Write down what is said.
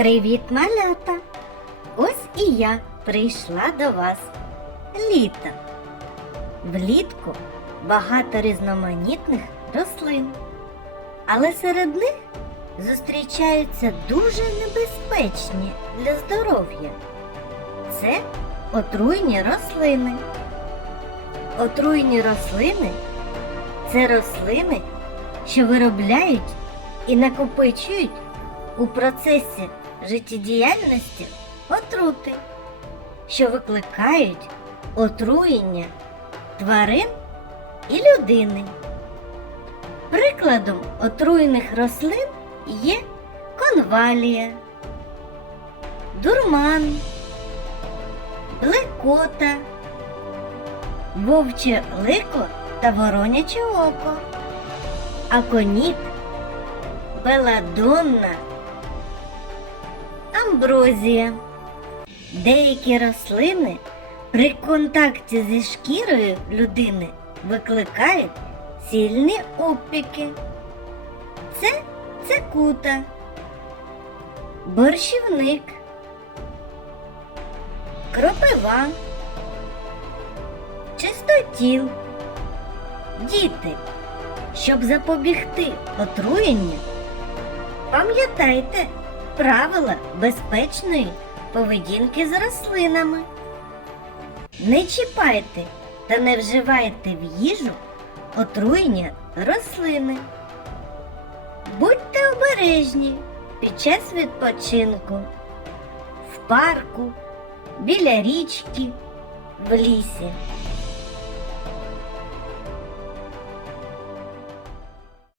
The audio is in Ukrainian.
Привіт, малята! Ось і я прийшла до вас. Літо. Влітку багато різноманітних рослин. Але серед них зустрічаються дуже небезпечні для здоров'я. Це отруйні рослини. Отруйні рослини це рослини, що виробляють і накопичують у процесі життєдіяльності отрути, що викликають отруєння тварин і людини. Прикладом отруєних рослин є конвалія, дурман, блекота, вовче лико та вороняче око, аконіт, беладонна, амброзія. Деякі рослини при контакті зі шкірою людини викликають сильні опіки. Це цикута, борщівник, кропива, чистотіл. Діти, щоб запобігти отруєнню, пам'ятайте правила безпечної поведінки з рослинами. Не чіпайте та не вживайте в їжу отруєння рослини. Будьте обережні під час відпочинку, в парку, біля річки, в лісі.